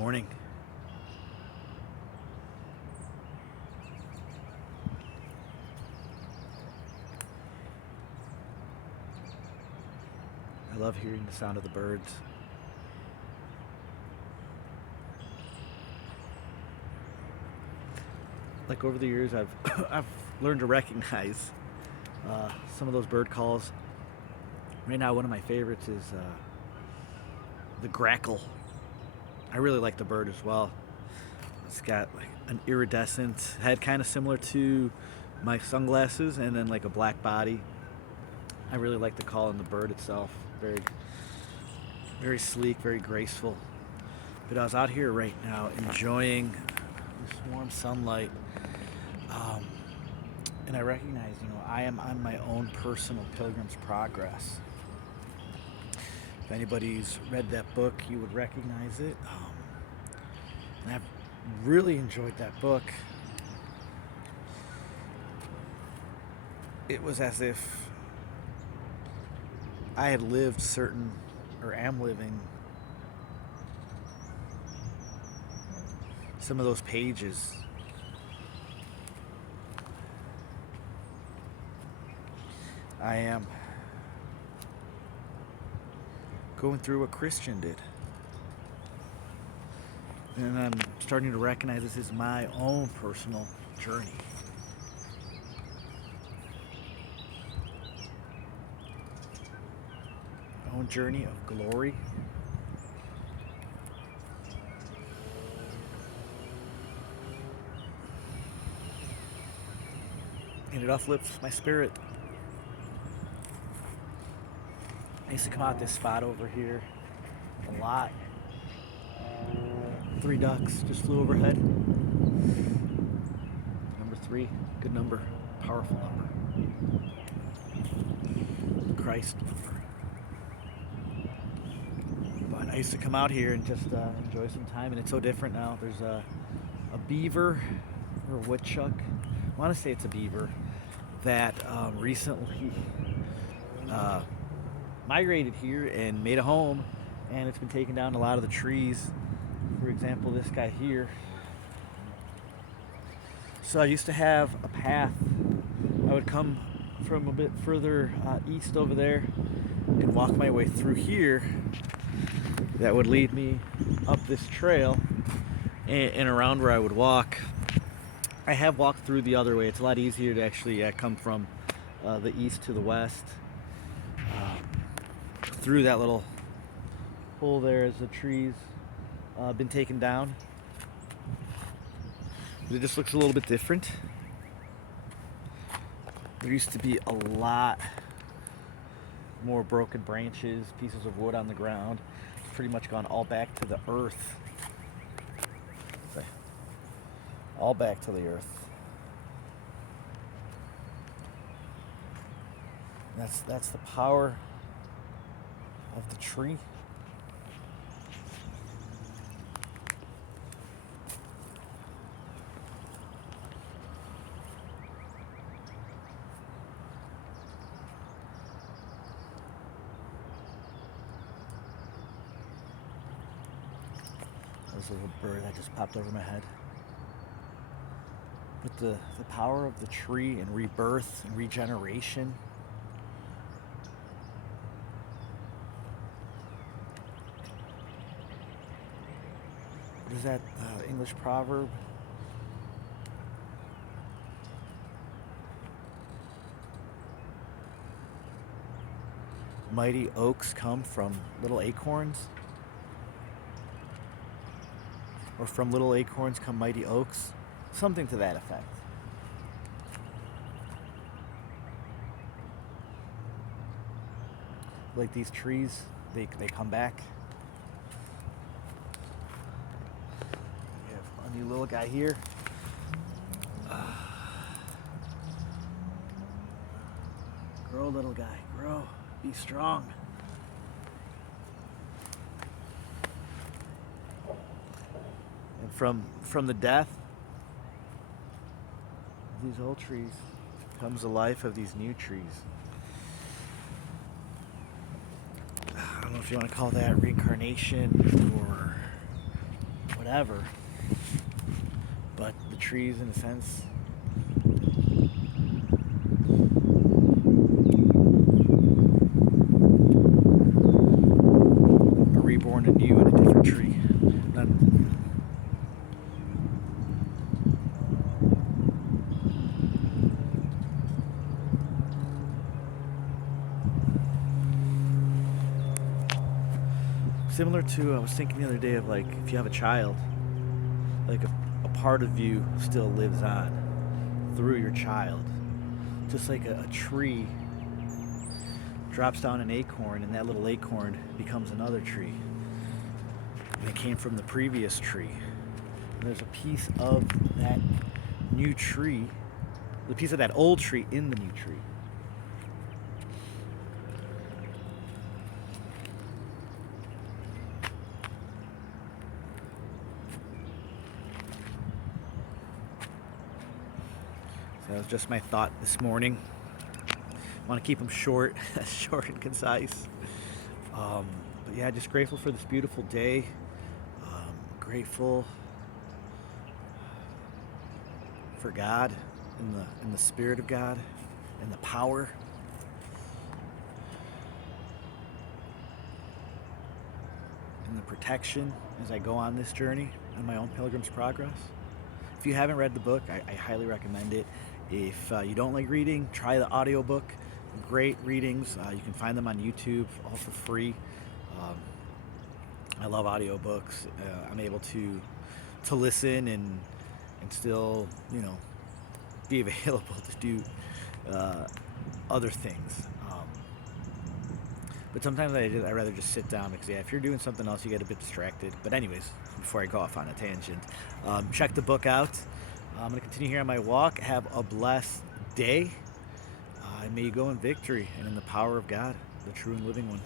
Morning. I love hearing the sound of the birds. Like over the years, I've I've learned to recognize some of those bird calls. Right now, one of my favorites is the grackle. I really like the bird as well. It's got like an iridescent head, kind of similar to my sunglasses, and then like a black body. I really like the call in the bird itself. Very, very sleek, very graceful. But I was out here right now enjoying this warm sunlight, um, and I recognize, I am on my own personal Pilgrim's Progress. If anybody's read that book, you would recognize it. And I've really enjoyed that book. It was as if I had lived or am living some of those pages. I am going through what Christian did. And I'm starting to recognize this is my own personal journey. My own journey of glory. And it uplifts my spirit. I used to come out this spot over here a lot. 3 ducks just flew overhead. Number 3, good number, powerful number. Christ number. But I used to come out here and just enjoy some time, and it's so different now. There's a beaver or a woodchuck. I want to say it's a beaver that recently migrated here and made a home, and it's been taking down a lot of the trees. For example, this guy here. So I used to have a path. I would come from a bit further east over there and walk my way through here. That would lead me up this trail and around where I would walk. I have walked through the other way. It's a lot easier to actually come from the east to the west. Through that little hole there as the trees been taken down. But it just looks a little bit different. There used to be a lot more broken branches, pieces of wood on the ground. It's pretty much gone all back to the earth. All back to the earth. That's the power of the tree. There's a little bird that just popped over my head. But the power of the tree and rebirth and regeneration. What is that English proverb? Mighty oaks come from little acorns. Or from little acorns come mighty oaks. Something to that effect. Like these trees, they come back. We have a new little guy here. Grow, little guy, grow. Be strong. And from the death of these old trees comes the life of these new trees. I don't know if you want to call that reincarnation whatever. But the trees, in a sense, are reborn anew in a different tree. And similar to, I was thinking the other day of like, if you have a child, like a part of you still lives on through your child. Just like a tree drops down an acorn, and that little acorn becomes another tree. And it came from the previous tree. And there's a piece of that new tree, the piece of that old tree in the new tree. So that was just my thought this morning. I want to keep them short, short and concise. But yeah, just grateful for this beautiful day. Grateful for God and the Spirit of God and the power. And the protection as I go on this journey on my own Pilgrim's Progress. If you haven't read the book, I highly recommend it. If you don't like reading, try the audiobook. Great readings. You can find them on YouTube, all for free. I love audiobooks. I'm able to listen and still, be available to do other things. But sometimes I'd rather just sit down because, if you're doing something else, you get a bit distracted. But anyways, before I go off on a tangent, check the book out. I'm going to continue here on my walk. Have a blessed day. And may you go in victory and in the power of God, the true and living one.